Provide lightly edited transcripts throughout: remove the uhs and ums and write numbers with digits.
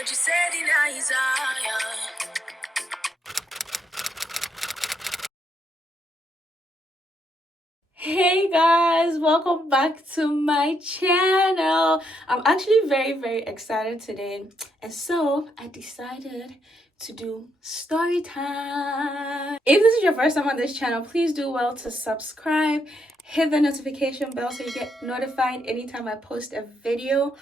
Hey guys, welcome back to my channel. I'm actually very excited today, and so I decided to do story time. If this is your first time on this channel, please do well to subscribe, hit the notification bell so you get notified anytime I post a video.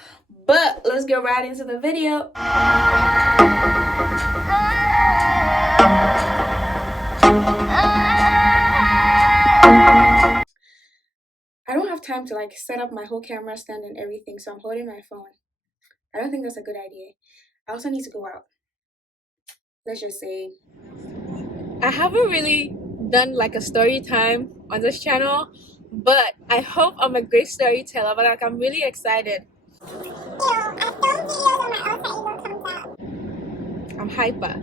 But let's get right into the video. I don't have time to like set up my whole camera stand and everything, so I'm holding my phone. I don't think that's a good idea. I also need to go out. Let's just say I haven't really done like a story time on this channel, but I hope I'm a great storyteller. But like, I'm really excited. I'm hyper.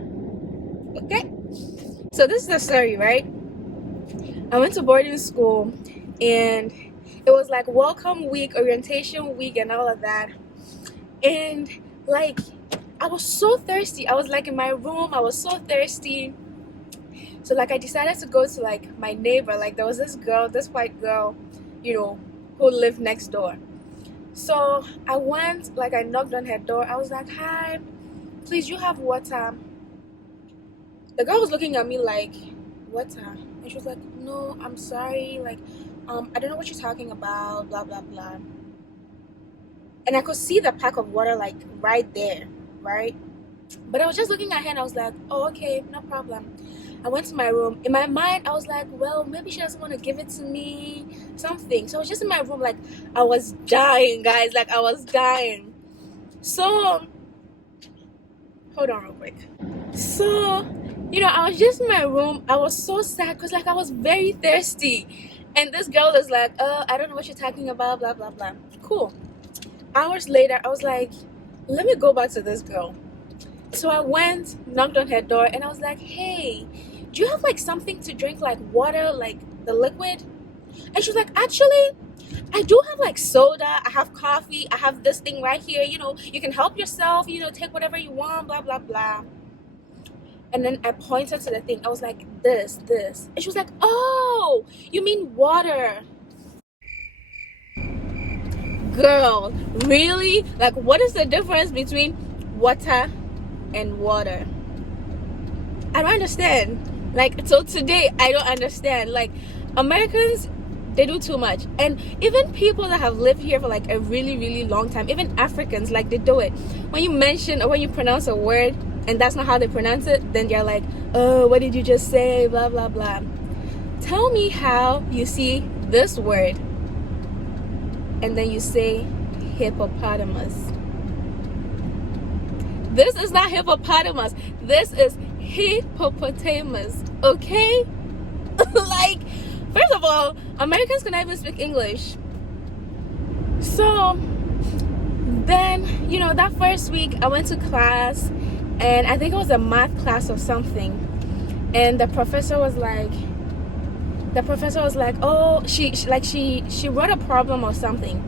Okay, so this is the story, right? I went to boarding school, and it was like welcome week, orientation week, and all of that. And like, I was so thirsty. I was like in my room. I was so thirsty. So like I decided to go to like my neighbor. Like there was this girl, this white girl, who lived next door. So I went, like I knocked on her door. I was like, hi, please, you have water? The girl was looking at me like, water? And she was like, no, I'm sorry. Like, I don't know what you're talking about, blah, blah, blah. And I could see the pack of water like right there, right? But I was just looking at her and I was like, oh, okay, no problem. I went to my room. In my mind, I was like, well, maybe she doesn't want to give it to me, something. So I was just in my room, like, I was dying, guys. Like, I was dying. So, hold on real quick. So, I was just in my room. I was so sad because, like, I was very thirsty. And this girl is like, oh, I don't know what you're talking about, blah, blah, blah. Cool. Hours later, I was like, let me go back to this girl. So I went, knocked on her door, and I was like, hey, do you have like something to drink, like water, like the liquid? And she was like, actually, I do have like soda, I have coffee, I have this thing right here, you can help yourself, take whatever you want, blah, blah, blah. And then I pointed to the thing. I was like, this. And she was like, oh, you mean water? Girl, really? Like, what is the difference between water and water? I don't understand. Like, so today I don't understand. Like, Americans, they do too much. And even people that have lived here for like a really long time, even Africans, like, they do it. When you mention or when you pronounce a word and that's not how they pronounce it, then they're like, oh, what did you just say, blah blah blah. Tell me how you see this word and then you say hippopotamus. This is not hippopotamus. This is hippopotamus, okay? Like, first of all, Americans cannot even speak English. So then, that first week I went to class, and I think it was a math class or something. And the professor was like, oh, she wrote a problem or something.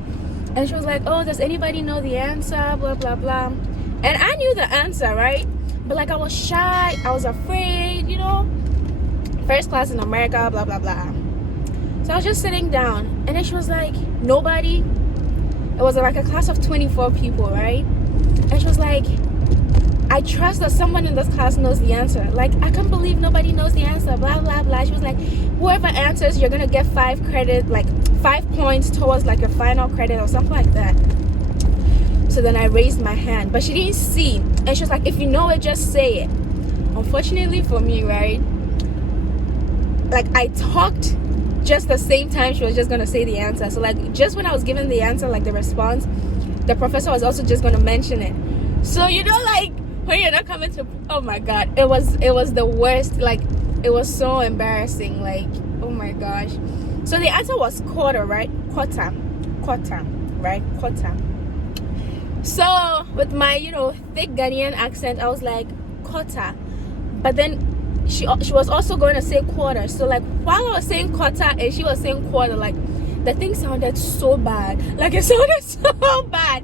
And she was like, oh, does anybody know the answer, blah, blah, blah. And I knew the answer, right? But like I was shy, I was afraid, first class in America, blah, blah, blah. So I was just sitting down, and then she was like, nobody? It was like a class of 24 people, right? And she was like, I trust that someone in this class knows the answer. Like, I can't believe nobody knows the answer, blah, blah, blah. She was like, whoever answers, you're going to get 5 credit, like 5 points towards like your final credit or something like that. So then I raised my hand, but she didn't see. And she was like, if you know it, just say it. Unfortunately for me, right? Like, I talked just the same time she was just going to say the answer. So like, just when I was giving the answer, like the response, the professor was also just going to mention it. So, like, when you're not coming to, oh my God, it was the worst. Like, it was so embarrassing. Like, oh my gosh. So the answer was quarter, right? Quarter, right? Quarter. So with my, thick Ghanaian accent, I was like, quarter. But then she was also going to say quarter. So like, while I was saying quarter and she was saying quarter, like, the thing sounded so bad. Like, it sounded so bad.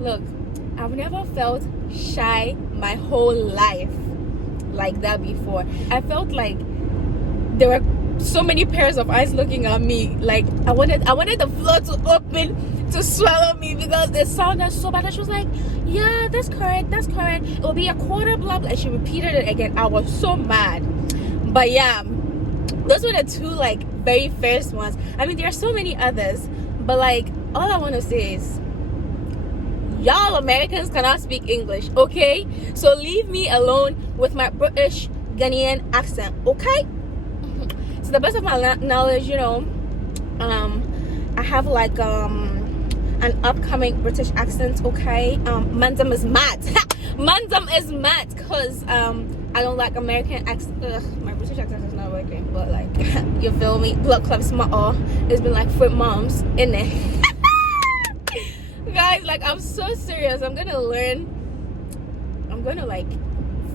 Look, I've never felt shy my whole life like that before. I felt like there were so many pairs of eyes looking at me. Like I wanted the floor to open to swallow me because it sounded so bad. And she was like, yeah, that's correct, it will be a quarter blah blah, and she repeated it again. I was so mad. But yeah, those were the two like very first ones. I mean, there are so many others, but like all I want to say is, y'all Americans cannot speak English, okay? So leave me alone with my British Ghanaian accent, okay? To the best of my knowledge, you know, I have like an upcoming British accent, okay? Mandem is mad. Mandem is mad because I don't like American accent. My British accent is not working, but like you feel me? Blood clubs my all. It's been like 4 months in there. Guys, like I'm so serious. I'm gonna like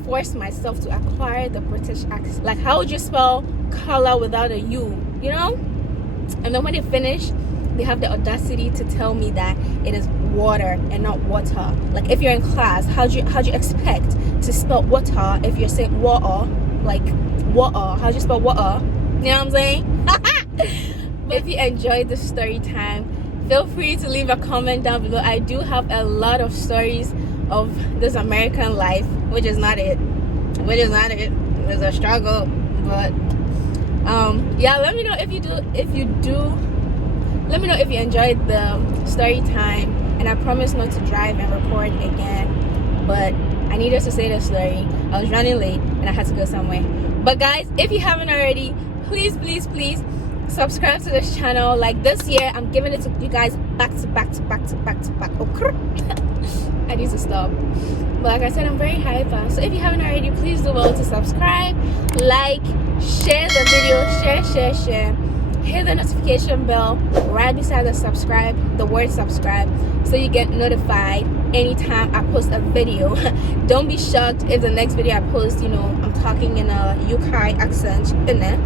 force myself to acquire the British accent. Like, how would you spell color without a U, you know? And then when they finish, they have the audacity to tell me that it is water and not water. Like, if you're in class, how'd you expect to spell water if you're saying water? Like water, how'd you spell water? You know what I'm saying? But if you enjoyed the story time, feel free to leave a comment down below. I do have a lot of stories of this American life, which is not it. It's a struggle, but yeah, let me know if you let me know if you enjoyed the story time. And I promise not to drive and record again, but I needed to say the story. I was running late and I had to go somewhere. But guys, if you haven't already, please subscribe to this channel. Like this year, I'm giving it to you guys back to back. Okay. I need to stop. But like I said, I'm very hyper. So if you haven't already, please do well to subscribe, like, share the video, share. Hit the notification bell right beside the word subscribe, so you get notified anytime I post a video. Don't be shocked if the next video I post, you know, I'm talking in a UK accent in there.